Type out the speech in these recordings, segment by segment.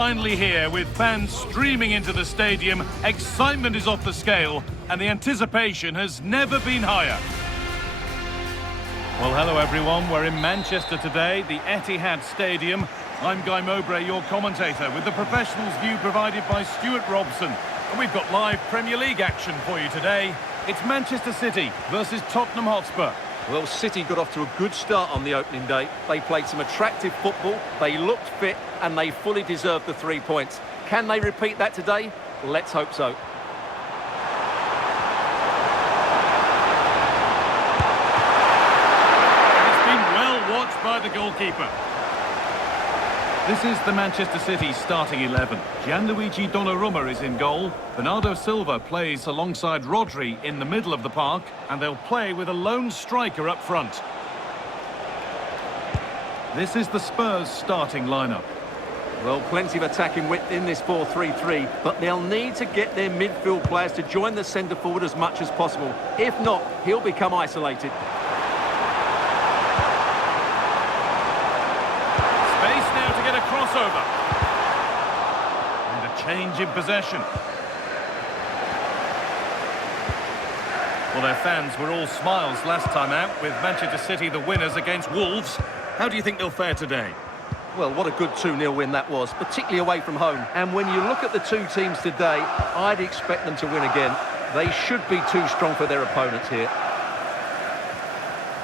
Finally here, with fans streaming into the stadium, excitement is off the scale and the anticipation has never been higher. Well, hello everyone, we're in Manchester today, the Etihad Stadium. I'm Guy Mowbray, your commentator, with the professionals' view provided by Stuart Robson. And we've got live Premier League action for you today. It's Manchester City versus Tottenham Hotspur. Well, City got off to a good start on the opening day. They played some attractive football, they looked fit, and they fully deserved the 3 points. Can they repeat that today? Let's hope so. It's been well watched by the goalkeeper. This is the Manchester City starting 11. Gianluigi Donnarumma is in goal. Bernardo Silva plays alongside Rodri in the middle of the park, and they'll play with a lone striker up front. This is the Spurs starting lineup. Well, plenty of attacking width in this 4-3-3, but they'll need to get their midfield players to join the centre forward as much as possible. If not, he'll become isolated. Crossover. And a change in possession. Well, their fans were all smiles last time out, with Manchester City the winners against Wolves. How do you think they'll fare today? Well, what a good 2-0 win that was, particularly away from home. And when you look at the two teams today, I'd expect them to win again. They should be too strong for their opponents here.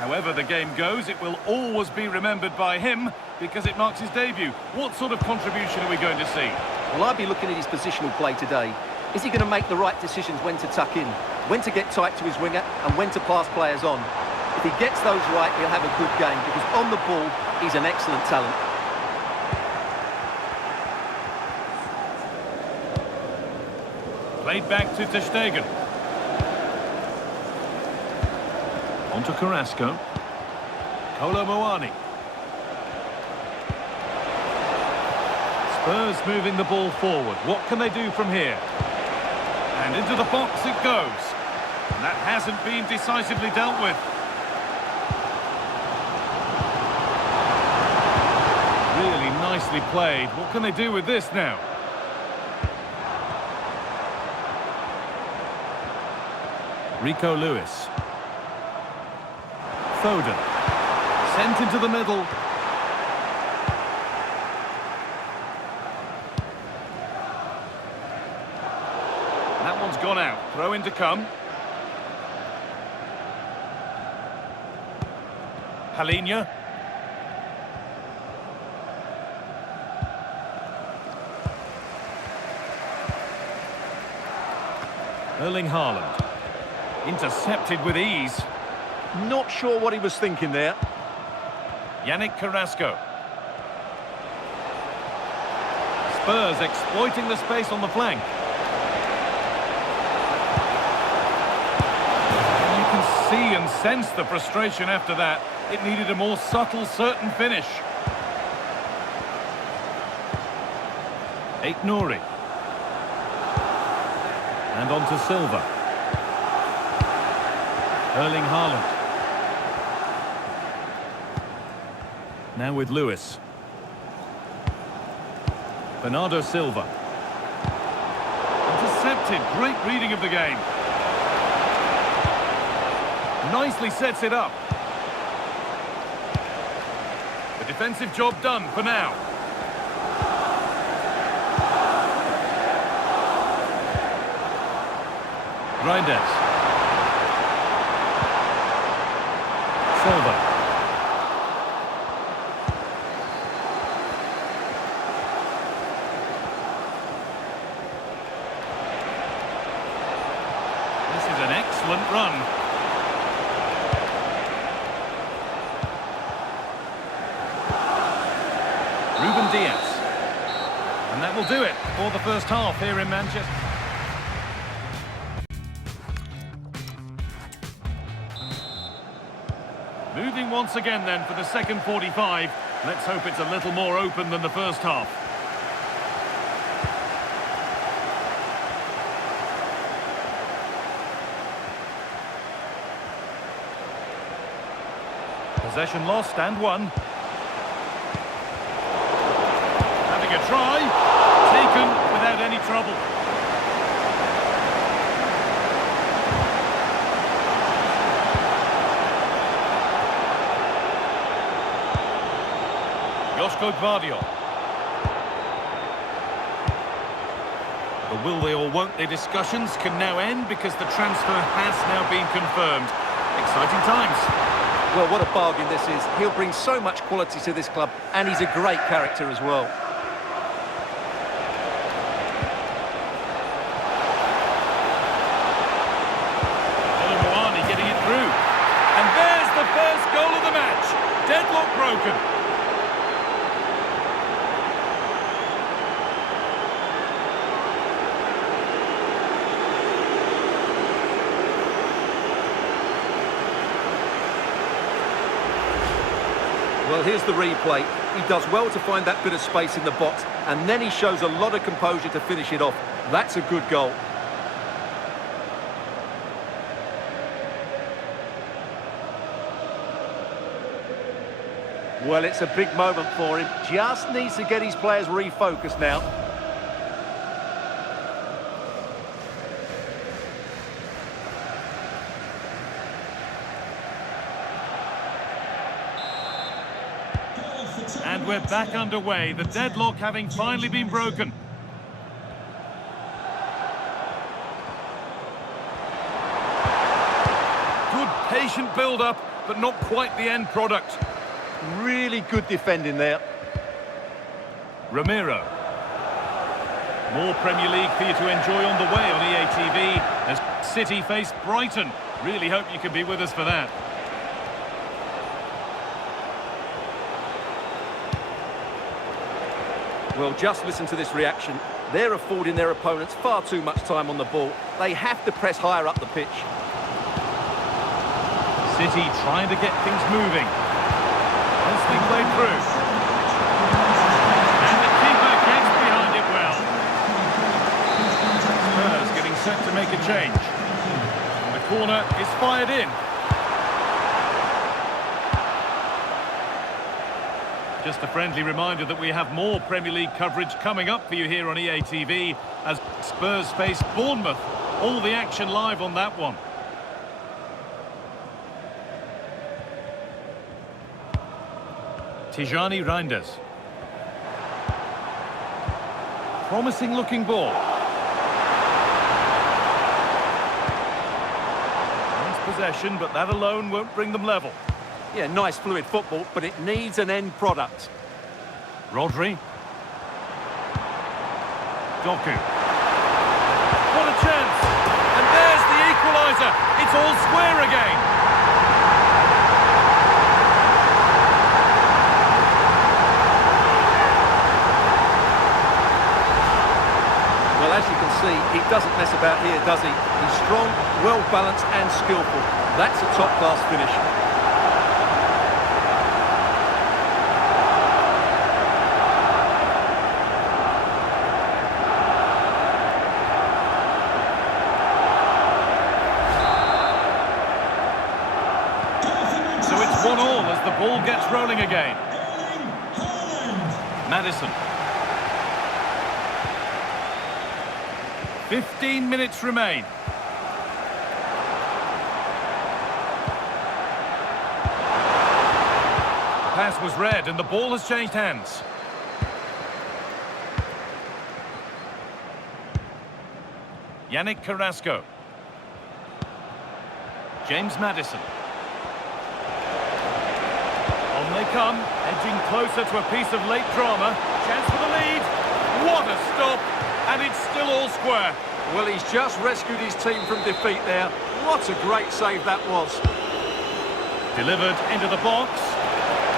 However the game goes, it will always be remembered by him because it marks his debut. What sort of contribution are we going to see? Well, I'd be looking at his positional play today. Is he going to make the right decisions when to tuck in, when to get tight to his winger, and when to pass players on? If he gets those right, he'll have a good game because on the ball, he's an excellent talent. Played back to Ter Stegen. On to Carrasco. Kolo Muani. Spurs moving the ball forward. What can they do from here? And into the box it goes. And that hasn't been decisively dealt with. Really nicely played. What can they do with this now? Rico Lewis. Foden. Sent into the middle. That one's gone out. Throw in to come. Halinha. Erling Haaland. Intercepted with ease. Not sure what he was thinking there. Yannick Carrasco. Spurs exploiting the space on the flank. And you can see and sense the frustration after that. It needed a more subtle, certain finish. Aït-Nouri. And on to Silva. Erling Haaland. Now with Lewis. Bernardo Silva. Intercepted. Great reading of the game. Nicely sets it up. The defensive job done for now. Reinders. Silva. This is an excellent run. Ruben Diaz. And that will do it for the first half here in Manchester. Moving once again then for the second 45. Let's hope it's a little more open than the first half. Possession lost and won. Having a try. Marco Gvardiol. The will they or won't they discussions can now end because the transfer has now been confirmed. Exciting times. Well, what a bargain this is. He'll bring so much quality to this club, and he's a great character as well. Getting it through. And there's the first goal of the match. Deadlock broken. Well, here's the replay. He does well to find that bit of space in the box, and then he shows a lot of composure to finish it off. That's a good goal. Well, it's a big moment for him. Just needs to get his players refocused now. And we're back underway, the deadlock having finally been broken. Good patient build-up, but not quite the end product. Really good defending there. Ramiro. More Premier League for you to enjoy on the way on EA TV as City face Brighton. Really hope you can be with us for that. Well, just listen to this reaction. They're affording their opponents far too much time on the ball. They have to press higher up the pitch. City trying to get things moving. Nicely played through. And the keeper gets behind it well. Spurs getting set to make a change. And the corner is fired in. Just a friendly reminder that we have more Premier League coverage coming up for you here on EA TV as Spurs face Bournemouth. All the action live on that one. Tijani Reinders. Promising looking ball. Nice possession, but that alone won't bring them level. Yeah, nice fluid football, but it needs an end product. Rodri. Doku. What a chance! And there's the equaliser. It's all square again. Well, as you can see, he doesn't mess about here, does he? He's strong, well-balanced and skillful. That's a top-class finish. So it's 1-1 as the ball gets rolling again. Maddison. 15 minutes remain. The pass was read and the ball has changed hands. Yannick Carrasco. James Maddison. On they come, edging closer to a piece of late drama. Chance for the lead. What a stop! And it's still all square. Well, he's just rescued his team from defeat there. What a great save that was. Delivered into the box.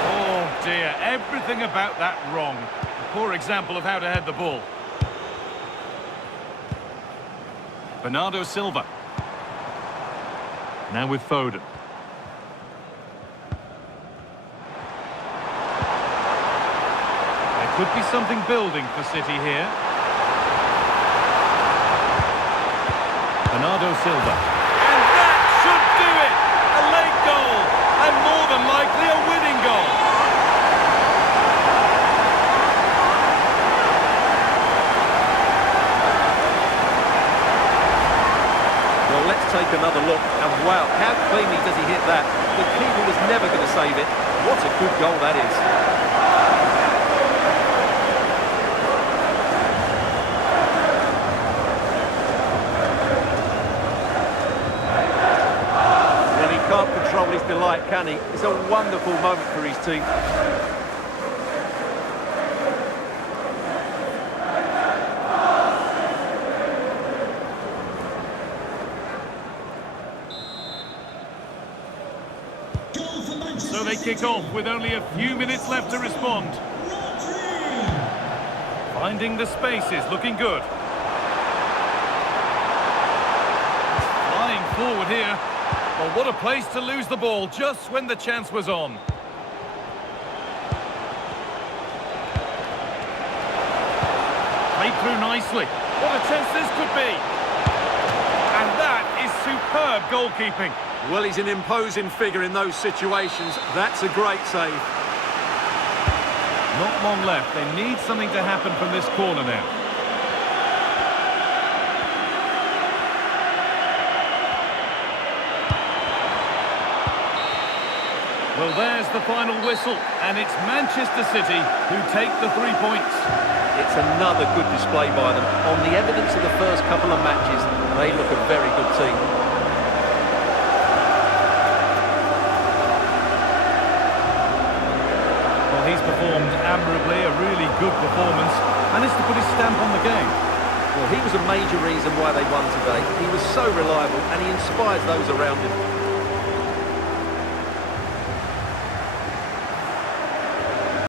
Oh dear, everything about that wrong. A poor example of how to head the ball. Bernardo Silva. Now with Foden. There could be something building for City here. Bernardo Silva. And that should do it! A late goal, and more than likely a winning goal. Well, let's take another look, and wow, how cleanly does he hit that? The keeper was never going to save it. What a good goal that is. delight, can he? It's a wonderful moment for his team. So they kick off with only a few minutes left to respond. Finding the spaces, looking good. Flying forward here. Well, what a place to lose the ball just when the chance was on. Played through nicely. What a chance this could be. And that is superb goalkeeping. Well, he's an imposing figure in those situations. That's a great save. Not long left. They need something to happen from this corner now. Well, there's the final whistle, and it's Manchester City who take the 3 points. It's another good display by them. On the evidence of the first couple of matches, they look a very good team. Well, he's performed admirably, a really good performance. Managed to put his stamp on the game. Well, he was a major reason why they won today. He was so reliable and he inspires those around him.